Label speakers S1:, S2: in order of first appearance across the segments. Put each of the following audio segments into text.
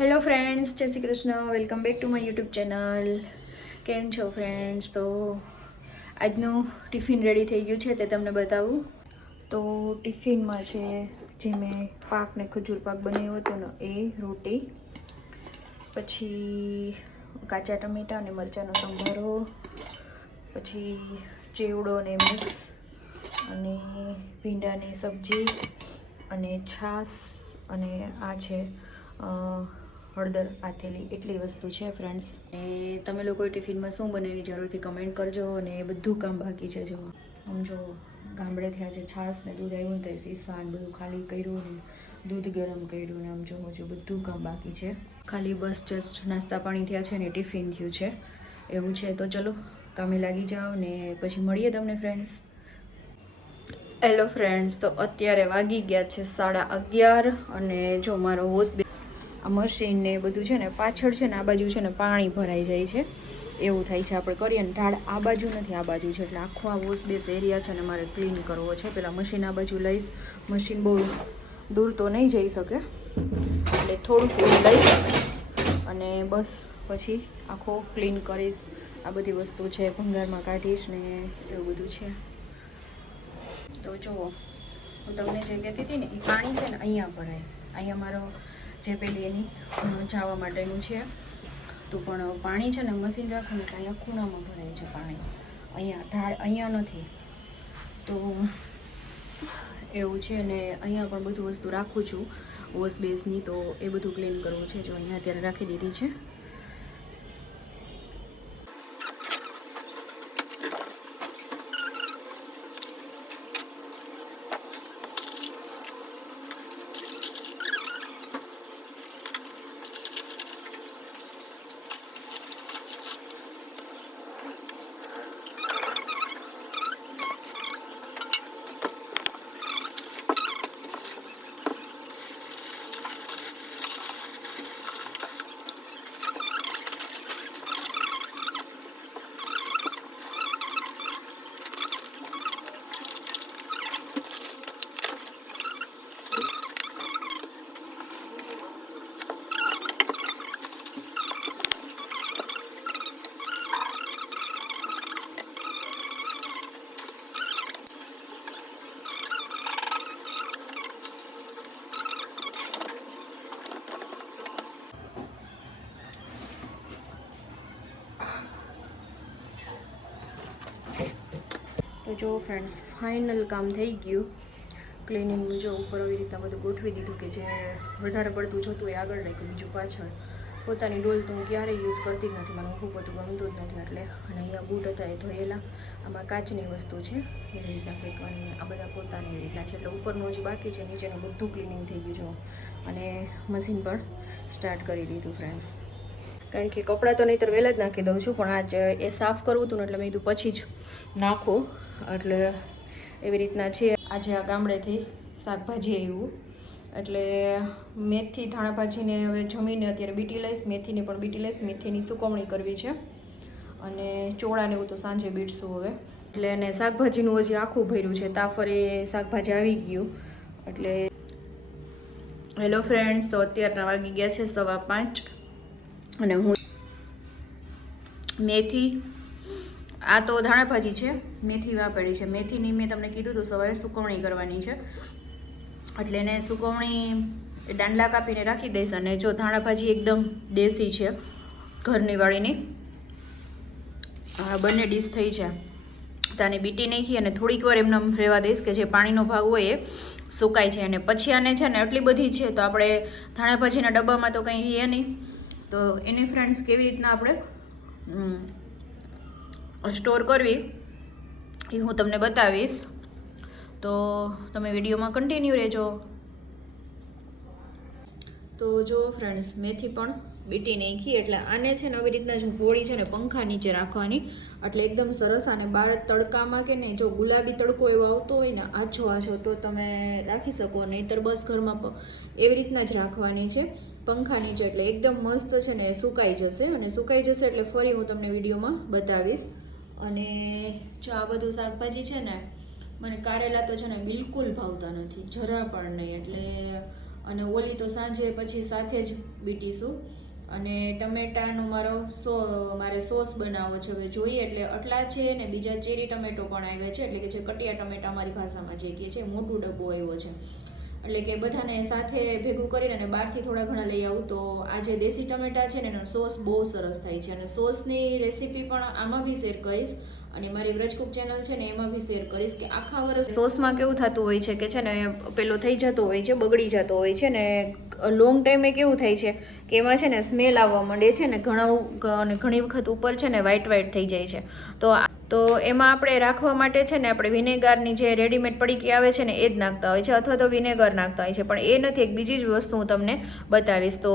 S1: Hello friends, Jai Shri Krishna. Welcome back to my YouTube channel. કેમ છો friends? તો આજનું ટિફિન રેડી થઈ ગયું છે, તે તમને બતાવું. તો ટિફિનમાં છે, જે મેં પાક ને ખજૂર પાક બનાવ્યો હતો ને, એ રોટી. પછી કાચા ટમેટા અને મરચાંનો સંભારો. પછી ચેવડો ને મિક્સ અને ભીંડાની સબ્જી અને છાશ. અને આ છે હળદર આથેલી એટલી વસ્તુ છે ફ્રેન્ડ્સ એ તમે લોકોએ ટિફિનમાં શું બનાવી જરૂરથી કમેન્ટ કરજો અને એ બધું કામ બાકી છે જો. આમ જો ગામડેથી આજે છાશ ને દૂધ આવ્યું ને તે સીસવાન બધું ખાલી કર્યું ને દૂધ ગરમ કર્યું ને આમ જો જો બધું કામ બાકી છે. ખાલી બસ જસ્ટ નાસ્તા પાણી થયા છે ને ટિફિન થયું છે. એવું છે તો ચલો કામે લાગી જાઓ ને પછી મળીએ તમને ફ્રેન્ડ્સ હેલો ફ્રેન્ડ્સ તો અત્યારે વાગી ગયા છે સાડા અગિયાર અને જો મારો વોશ આ મશીન ને બધું છે ને પાછળ છે ને આ બાજુ છે ને પાણી ભરાઈ જાય છે. એવું થાય છે આપણે કરીએ ને ઢાળ આ બાજુ નથી, આ બાજુ છે. એટલે આખો આ વોશ બેસ એરિયા છે ને મારે ક્લીન કરવો છે. પેલા મશીન આ બાજુ લઈશ. મશીન બહુ દૂર તો નહીં જઈ શકે. એટલે થોડુંક લઈશ અને બસ પછી આખો ક્લીન કરીશ. આ બધી વસ્તુ છે ભંગારમાં કાઢીશ ને એવું બધું છે. તો જુઓ, હું તમને જે કહેતી હતી ને એ પાણી છે ને અહીંયા ભરાય. અહીંયા મારો જે પેલી એની જવા માટેનું છે. તો પણ પાણી છે ને મશીન રાખો તો અહીંયા ખૂણામાં ભરાય છે પાણી. અહીંયા ઢાળ, અહીંયા નથી. તો એવું છે ને અહીંયા પણ બધું વસ્તુ રાખું છું. વોશ બેઝની તો એ બધું ક્લીન કરવું છે, જો અહીંયા અત્યારે રાખી દીધી છે. તો જો ફ્રેન્ડ્સ ફાઇનલ કામ થઈ ગયું. ક્લિનિંગનું જો ઉપર આવી રીતના બધું ગોઠવી દીધું કે જે વધારે પડતું જોતું એ આગળ રાખ્યું, બીજું પાછળ. પોતાની ડોલ તો હું ક્યારેય યુઝ કરતી જ નથી, મને ઊભું બધું ગમતું જ નથી, એટલે અને અહીંયા બૂટ હતા એ ધોયેલા. આમાં કાચની વસ્તુ છે, એવી રીતના ફેંકવાની, આ બધા પોતાની રીતના છે, એટલે ઉપરનું જે બાકી છે, નીચેનું બધું ક્લિનિંગ થઈ ગયું, જો. અને મશીન પણ સ્ટાર્ટ કરી દીધું ફ્રેન્ડ્સ કારણ કે કપડાં તો નહીંતર વહેલા જ નાખી દઉં છું, પણ આજ એ સાફ કરવું હતું ને એટલે મેં કીધું પછી જ નાખું. એટલે એવી રીતના છે. આજે આ ગામડેથી શાકભાજી આવ્યું. એટલે મેથી, ધાણાભાજીને હવે જમીને અત્યારે બીટી લઈશ, મેથીની પણ બીટી લઈશ. મેથીની સુકવણી કરવી છે. અને ચોળાને એવું તો સાંજે બીટશું હવે. એટલે એને શાકભાજીનું હજી આખું ભર્યું છે. તાફરે શાકભાજી આવી ગયું. એટલે હેલો ફ્રેન્ડ્સ, તો અત્યારના વાગી ગયા છે સવા પાંચ. અને હું મેથી, આ તો ધાણા ભાજી છે, મેથી વાપરી છે. મેથીની મેં તમને કીધું હતું, સવારે સુકવણી કરવાની છે. એટલે એને સુકવણી દાંડલા કાપીને રાખી દઈશ અને જો ધાણા ભાજી એકદમ દેશી છે, ઘરની વાળીની બંને ડીશ થઈ છે. તાને બીટી નાખી અને થોડીક વાર એમને રહેવા દઈશ કે જે પાણીનો ભાગ હોય એ સુકાય છે. અને પછી આને છે ને આટલી બધી છે, તો આપણે ધાણા ભાજીના ડબ્બામાં તો કંઈ રહીએ નહીં. તો એને ફ્રેન્ડ્સ કેવી રીતના આપણે સ્ટોર કરવી એ હું તમને બતાવીશ. તો તમે વિડીયોમાં કન્ટિન્યુ રહેજો. તો જો ફ્રેન્ડ્સ મેથી પણ બીટી નાખી, એટલે આને છે ને આવી રીતના જો ગોળી છે ને પંખા નીચે રાખવાની, એટલે એકદમ સરસ અને બહાર તડકામાં કે નહીં, જો ગુલાબી તડકો એવો આવતો હોય ને આછો આછો, તો તમે રાખી શકો, નહીંતર બસ ઘરમાં એવી રીતના જ રાખવાની છે. પંખા નીચે એટલે એકદમ મસ્ત છે ને સુકાઈ જશે. અને સુકાઈ જશે એટલે ફરી હું તમને વિડીયોમાં બતાવીશ. અને જો આ બધું શાકભાજી છે ને, મને કારેલા તો છે ને બિલકુલ ભાવતા નથી. જરા પણ નહીં, એટલે અને ઓલી તો સાંજે પછી સાથે જ બીટીશું. અને ટમેટાનો મારો સો, મારે સોસ બનાવવો છે હવે જોઈએ, એટલે આટલા છે ને બીજા ચેરી ટમેટો પણ આવ્યા છે, એટલે કે જે કટિયા ટમેટા અમારી ભાષામાં જે કહે છે મોટું ડબ્બો આવ્યો છે. એટલે કે બધાને સાથે ભેગું કરીને અને બહારથી થોડા ઘણા લઈ આવું, તો આ જે દેશી ટમેટા છે ને, એનો સોસ બહુ સરસ થાય છે. અને સોસની રેસીપી પણ આમાં બી શેર કરીશ. અને મારી વ્રજકુક ચેનલ છે ને, એમાં બી શેર કરીશ કે આખા વર્ષ સોસમાં કેવું થતું હોય છે કે છે ને, પેલો થઈ જતો હોય છે, બગડી જતો હોય છે ને લોંગ ટાઈમે કેવું થાય છે કે એમાં છે ને સ્મેલ આવવા માંડે છે ને, ઘણા અને ઘણી વખત ઉપર છે ને વ્હાઇટ વ્હાઇટ થઈ જાય છે. તો તો એમાં આપણે રાખવા માટે છે ને આપણે વિનેગારની જે રેડીમેડ પડીકી આવે છે ને એ જ નાખતા હોય છે, અથવા તો વિનેગર નાખતા હોય છે, પણ એ નથી, એક બીજી જ વસ્તુ હું તમને બતાવીશ. તો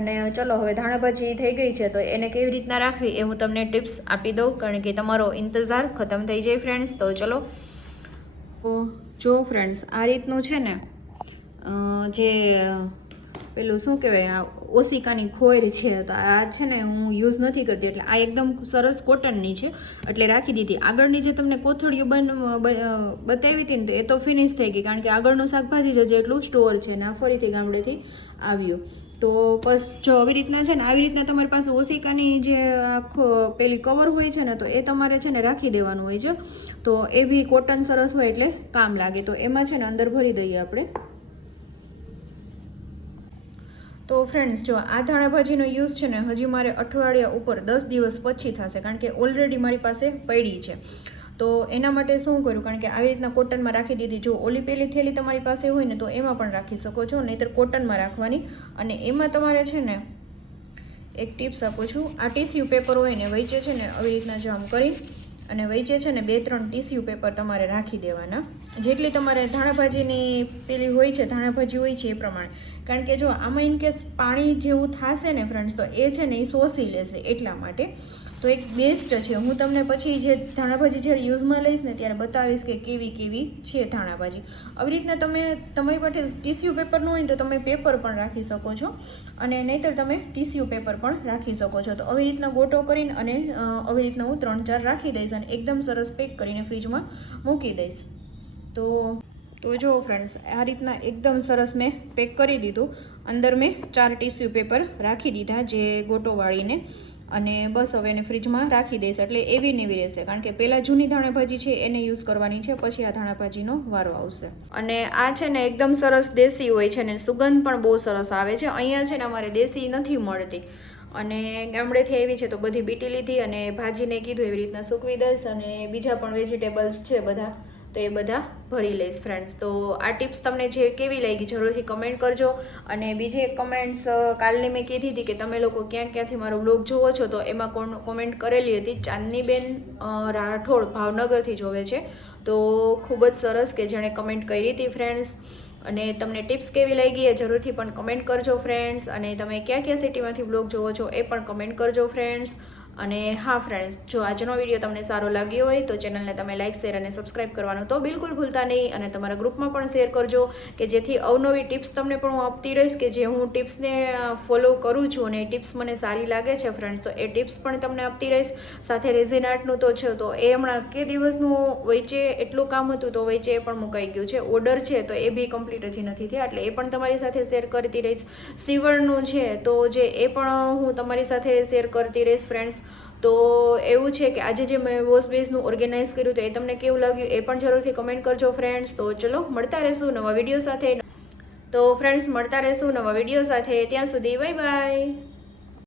S1: અને ચલો હવે ધાણાભાજી થઈ ગઈ છે, તો એને કેવી રીતના રાખવી એ હું તમને ટિપ્સ આપી દઉં, કારણ કે તમારો ઇંતજાર ખતમ થઈ જાય ફ્રેન્ડ્સ તો ચલો. જો ફ્રેન્ડ્સ આ રીતનું છે ને જે પેલું શું કહેવાય, આ ઓસિકાની ખોયર છે તો આ છે ને હું યુઝ નથી કરતી, એટલે આ એકદમ સરસ કોટનની છે, એટલે રાખી દીધી. આગળની જે તમને કોથળીઓ બન બતાવી હતી ને તો એ તો ફિનિશ થઈ ગઈ, કારણ કે આગળનું શાકભાજી છે જેટલું સ્ટોર છે ને આ ફરીથી ગામડેથી આવ્યું. તો બસ જો આવી રીતના છે ને, આવી રીતના તમારી પાસે ઓસિકાની જે આખો પેલી કવર હોય છે ને તો એ તમારે છે ને રાખી દેવાનું હોય છે. તો એ બી કોટન સરસ હોય એટલે કામ લાગે. તો એમાં છે ને અંદર ભરી દઈએ આપણે. તો ફ્રેન્ડ્સ જો આ ધાણાભાજીનો યુઝ છે ને, હજી મારે અઠવાડિયા ઉપર દસ દિવસ પછી થશે, કારણ કે ઓલરેડી મારી પાસે પડી છે. તો એના માટે શું કર્યું કારણ કે આવી રીતના કોટનમાં રાખી દીધી. જો ઓલી પેલી થેલી તમારી પાસે હોય ને, તો એમાં પણ રાખી શકો છો, નહીંતર કોટનમાં રાખવાની. અને એમાં તમારે છે ને, એક ટિપ્સ આપું છું. આ ટીસ્યુ પેપર હોય ને વૈચે છે ને, આવી રીતના જામ કરી, અને વૈચે છે ને, બે ત્રણ ટીસ્યુ પેપર તમારે રાખી દેવાના. જેટલી તમારે ધાણાભાજીની પેલી હોય છે, ધાણાભાજી હોય છે એ પ્રમાણે. કારણ કે જો આમાં ઇન કેસ પાણી જેવું થશે ને ફ્રેન્ડ્સ તો એ છે ને એ શોષી લેશે એટલા માટે. તો એક બેસ્ટ છે. હું તમને પછી જે ધાણાભાજી જ્યારે યુઝમાં લઈશ ને ત્યારે બતાવીશ કે કેવી કેવી છે ધાણાભાજી. આવી રીતના તમે, તમારી પાસે ટીસ્યુ પેપર ન હોય તો તમે પેપર પણ રાખી શકો છો. અને નહીંતર તમે ટીસ્યુ પેપર પણ રાખી શકો છો. તો આવી રીતના ગોટો કરીને અને આવી રીતના હું ત્રણ ચાર રાખી દઈશ અને એકદમ સરસ પેક કરીને ફ્રીજમાં મૂકી દઈશ. તો તો જો ફ્રેન્ડ્સ આ રીતના એકદમ સરસ મેં પેક કરી દીધું. અંદર મેં ચાર ટીસ્યુ પેપર રાખી દીધા જે ગોટો વાળીને. અને બસ હવે એને ફ્રીજમાં રાખી દઈશ એટલે એવી નેવી રહેશે. કારણ કે પહેલાં જૂની ધાણાભાજી છે, એને યુઝ કરવાની છે, પછી આ ધાણાભાજીનો વારો આવશે. અને આ છે ને એકદમ સરસ દેશી હોય છે ને સુગંધ પણ બહુ સરસ આવે છે. અહીંયા છે ને અમારે દેશી નથી મળતી. અને ગામડેથી આવી છે તો બધી બીટી લીધી અને ભાજીને કીધું એવી રીતના સૂકવી દઈશ અને બીજા પણ વેજીટેબલ્સ છે બધા. તો એ બધા ભરી લઈશ ફ્રેન્ડ્સ તો આ ટિપ્સ તમને જે કેવી લાગી જરૂરથી કમેન્ટ કરજો. અને બીજી એક કમેન્ટ્સ કાલની મેં કીધી હતી કે તમે લોકો ક્યાં ક્યાંથી મારો બ્લોગ જોવો છો, તો એમાં કોણ કોમેન્ટ કરેલી હતી ચાંદનીબેન રાઠોડ ભાવનગરથી જોવે છે. તો ખૂબ જ સરસ કે જેણે કમેન્ટ કરી હતી ફ્રેન્ડ્સ અને તમને ટિપ્સ કેવી લાગી એ જરૂરથી પણ કમેન્ટ કરજો ફ્રેન્ડ્સ અને તમે ક્યાં ક્યાં સિટીમાંથી બ્લોગ જોવો છો એ પણ કમેન્ટ કરજો ફ્રેન્ડ્સ અને હા ફ્રેન્ડ્સ જો આજનો વીડિયો તમને સારો લાગ્યો હોય તો ચેનલને તમે લાઇક શેર અને સબસ્ક્રાઇબ કરવાનું તો બિલકુલ ભૂલતા નહીં. અને તમારા ગ્રુપમાં પણ શેર કરજો કે જેથી અવનવી ટિપ્સ તમને પણ હું આપતી રહીશ કે જે હું ટિપ્સને ફોલો કરું છું અને એ ટિપ્સ મને સારી લાગે છે ફ્રેન્ડ્સ તો એ ટિપ્સ પણ તમને આપતી રહીશ. સાથે રેઝિન આર્ટનું તો છે, તો એ હમણાં કે દિવસનું વચ્ચે એટલું કામ હતું તો વચ્ચે એ પણ મુકાઈ ગયું છે. ઓર્ડર છે, તો એ બી કમ્પ્લીટ હજી નથી થયા. એટલે એ પણ તમારી સાથે શેર કરતી રહીશ. સીવણનું છે, તો જે એ પણ હું તમારી સાથે શેર કરતી રહીશ ફ્રેન્ડ્સ તો એવું છે કે આજે જે મેં વોશ બેઝનું ઓર્ગેનાઇઝ કર્યું તો એ તમને કેવું લાગ્યું એ પણ જરૂરથી કમેન્ટ કરજો ફ્રેન્ડ્સ તો ચલો મળતા રહેશું નવા વીડિયો સાથે. તો ફ્રેન્ડ્સ મળતા રહેશું નવા વીડિયો સાથે. ત્યાં સુધી બાય બાય